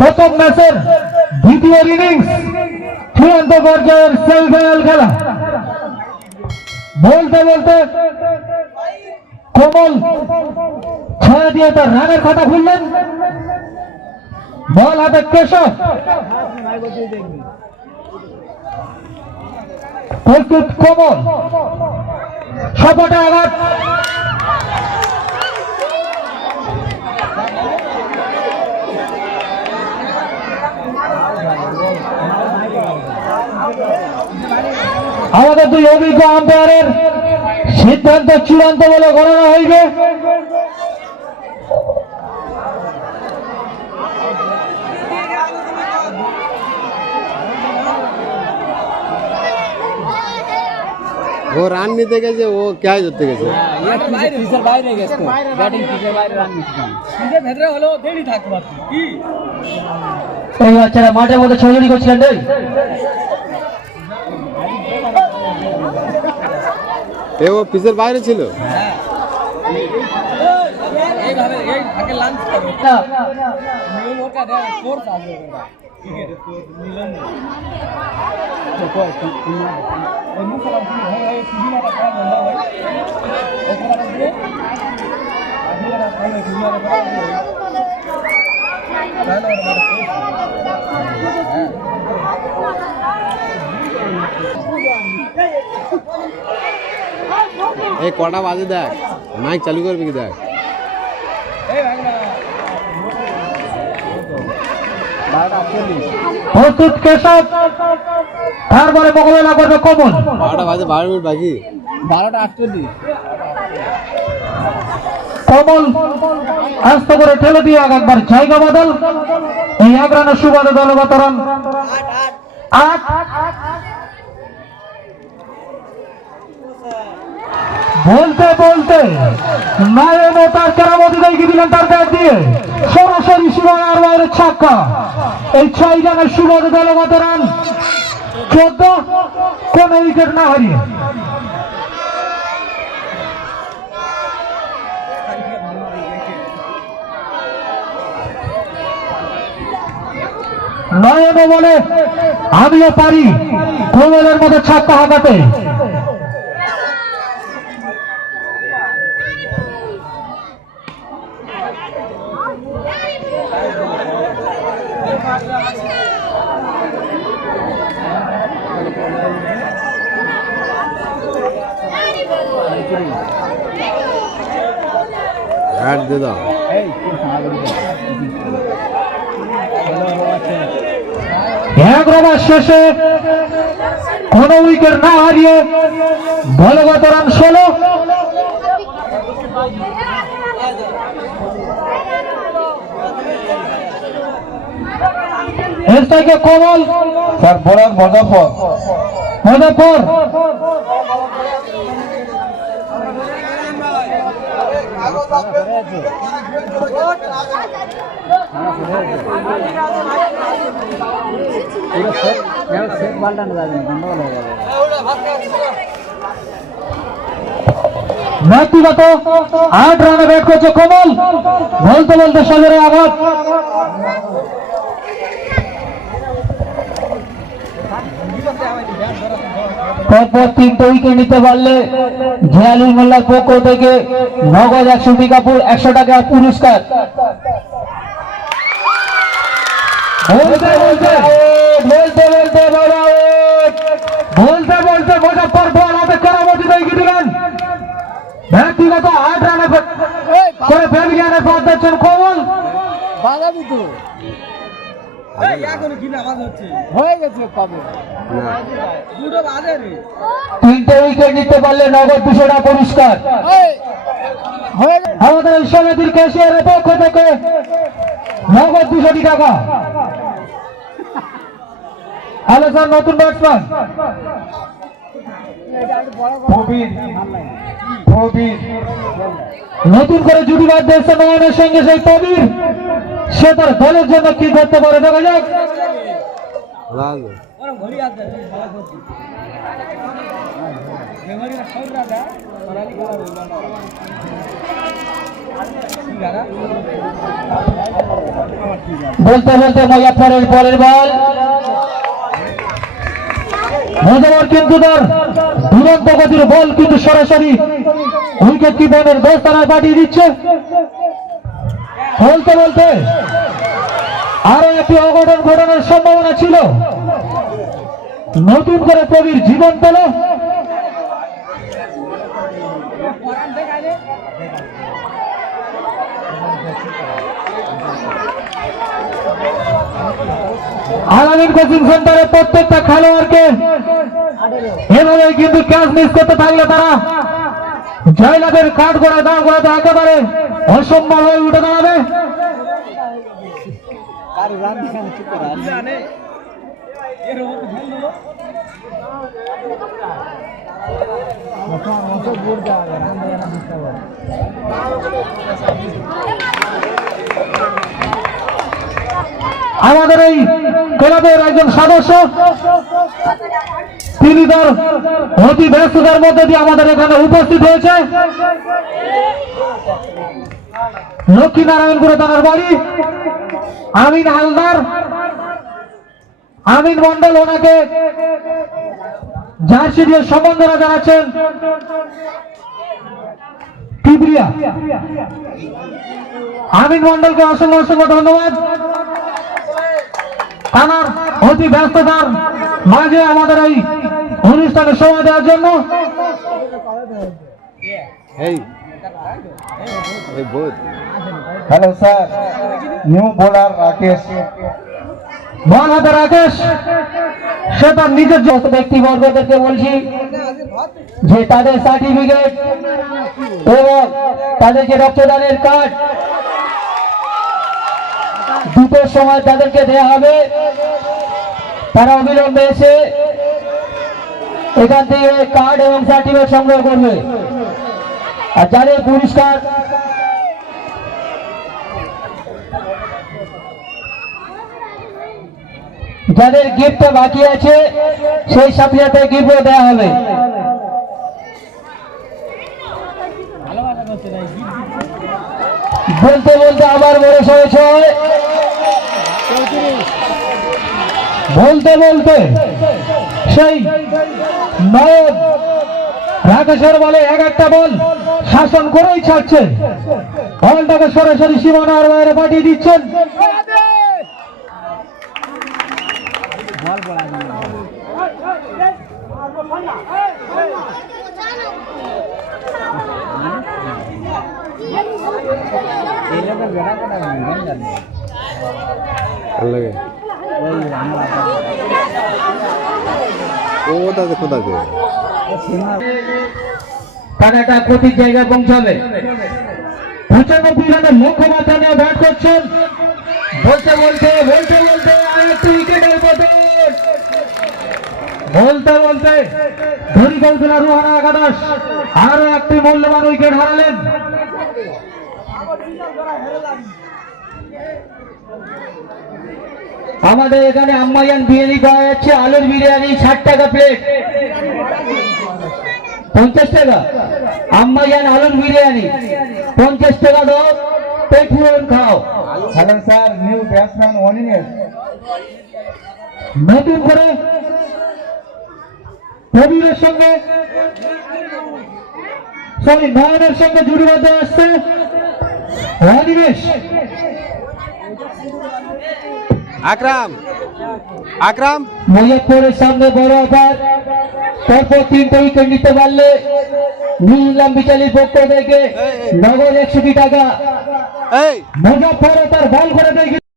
প্রথম ম্যাচের দ্বিতীয় ইনিংস চূড়ান্ত পর্যায়ের সেমিফাইনাল খেলা। বলতে বলতে কোমল ছয় দিয়ে তার রানের খাতা খুললেন বল হাতে কেশব। প্রস্তুত কোমল। সপটে আঘাত। আমাদের দুই অভিজ্ঞ আম্পায়ারের সিদ্ধান্ত চূড়ান্ত বলে গণনা হইবে। ও রান নিতে গেছে ও ক্যাচ ধরতে গেছে। বাইরে গেছে ব্যাটিং বাইরে রান নিচ্ছে ভেতরে হলেও দেরি থাকতে কি এই বাচ্চারা মাঠের মধ্যে ছড়ি করছিলেন এ ও পিসের বাইরে ছিল? এইভাবে এই এই কটা বাজে দেখ। মাইক চালু করবি কি দেখ? এই ভাই না প্রস্তুত কেশব তারপরে মোকাবেলা করবে কোমল। বারোটা বাজে বারো মিনিট বাকি। বারোটা আটচল্লিশ। কমল আস্তে করে ঠেলে দিয়ে একবার জায়গা বদল। এই এক রানের সুবাদে দলগত রান আট। বলতে বলতে নারায়ণ তার কেরামতি দেখিয়ে দিলেন তার ব্যাট দিয়ে। সরাসরি সীমানার বাইরে ছাক্কা। এই ছয় রানের সুবাদে দলগত রান। চোদ্দ, কোন উইকেট না হারিয়ে। নয়ন বলে, আমিও পারি। কোমলের মতো ছাপ্পা হাঁকাতে। দিয়ে দাও। এক ওভার শেষে কোন উইকেট না হারিয়ে দলগত রান ষোলো। এর থেকে কমল। Sir bowler Muzaffar. মুজফর। ব্যক্তিগত আট রানে ব্যাট করছে কমল। বলতে বলতে সজরে আঘাত। পরপর তিনটে উইকেট নিতে পারলে জিয়ালুল মোল্লার পক্ষ থেকে নগদ একশো টাকা একশো টাকা পুরস্কার। বলতে বলতে বলতে করে ব্যাবিয়ানের পথ দিচ্ছেন কমল বাজাবি তো এখন কি নামাজ হচ্ছে হয়ে গেছে কবে? না। দুটো বাজে রে। তিনটে উইকেট নিতে পারলে নগদ দুশো টাকা পুরস্কার আমাদের সমিতির ক্যাশিয়ারের পক্ষ থেকে নগদ দুশোটি টাকা। হ্যালো স্যার নতুন ব্যাটসম্যান। নতুন করে জুটি বাদ দিয়েছে নয়নের সঙ্গে সেই প্রবীর। সে তার দলের জন্য কি করতে পারে? দেখা যাক। বলতে বলতে মুজাফরের পরের বল। মুজাফর কিন্তু তার দুরন্ত গতির বল কিন্তু সরাসরি উইকেট কিপারের দোস্তানায় পাঠিয়ে দিচ্ছে। বলতে বলতে আরও একটি অঘটন ঘটনার সম্ভাবনা ছিল। নতুন করে প্রবীর জীবন পেল। আলামিন কোচিং সেন্টারে প্রত্যেকটা খেলোয়াড়কে এভাবে কিন্তু ক্যাচ মিস করতে থাকলে তারা জয়লাভের কাঠ করে দাঁড় করাতে একেবারে অসম্ভব হয়ে উঠে দাঁড়াবে। আমাদের এই ক্লাবের একজন সদস্য তিনি তার অতি ব্যস্ততার মধ্যে দিয়ে আমাদের এখানে উপস্থিত হয়েছে। লক্ষ্মীনারায়ণপুরে তার বাড়ি, আমিন হালদার, আমিন মন্ডল ওনাকে জার্সি দিয়ে সম্বর্ধনা জানাচ্ছেন। আমিন মন্ডলকে অসংখ্য অসংখ্য ধন্যবাদ। আমার অতি ব্যস্ততার মাঝে আমাদের এই অনুষ্ঠানে সময় দেওয়ার জন্য hello sir, new bowler Rakesh. Ball হাতে রাকেশ, সে তার নিজের যত ব্যক্তিবর্গদেরকে বলছি, যে তাদের সার্টিফিকেট এবং তাদের যে রক্তদানের কার্ড দুটোর সময় তাদেরকে দেওয়া হবে। তারা অবিলম্বে এসে এখান থেকে কার্ড এবং সার্টিফিকেট সংগ্রহ করবে। আর যাদের পুরস্কার। যাদের গিফট বাকি আছে, সেই সাথে সাথে গিফটও দেওয়া হবে। বলতে বলতে আবার বড় বয়স হয়েছে বলতে বলতে সেই নয়ন রাকেশের বলে, এক একটা বল। শাসন করেই ছাড়ছে বলটাকে সরাসরি সীমানার বাইরে পাঠিয়ে দিচ্ছেন। ও কোথাতে সিনেমা টাকাটা প্রতি জায়গায় পৌঁছাবে। পঁচানব্বই রানে মুখোপাধ্যায় নিয়ে ব্যাট করছেন। বলতে বলতে বলতে বলতে আর একটি উইকেটের পতন বলতে বলতে কৌশলা রুহানা একাদশ। আরও একটি মূল্যবান উইকেট হারালেন। আমাদের এখানে আম্মাইয়ান বিরিয়ানি পাওয়া যাচ্ছে, আলুর বিরিয়ানি, ষাট টাকা প্লেট পঞ্চাশ টাকা। আম্মাইয়ান আলুর বিরিয়ানি। পঞ্চাশ টাকা দাও পেট খাও। Hello sir new batsman one innings নতুন করে প্রবীরের সঙ্গে সরি নয়নের সঙ্গে জুড়িবদ্ধ আসছে অনিমেষ। আকরাম। আকরাম মুজফরের সামনে বড় অফার। পরপর তিনটে উইকেট নিতে পারলে নিলাম বিচালির পক্ষ থেকে। নগদ একশোটি টাকা। এই। তার বল করে দেখি।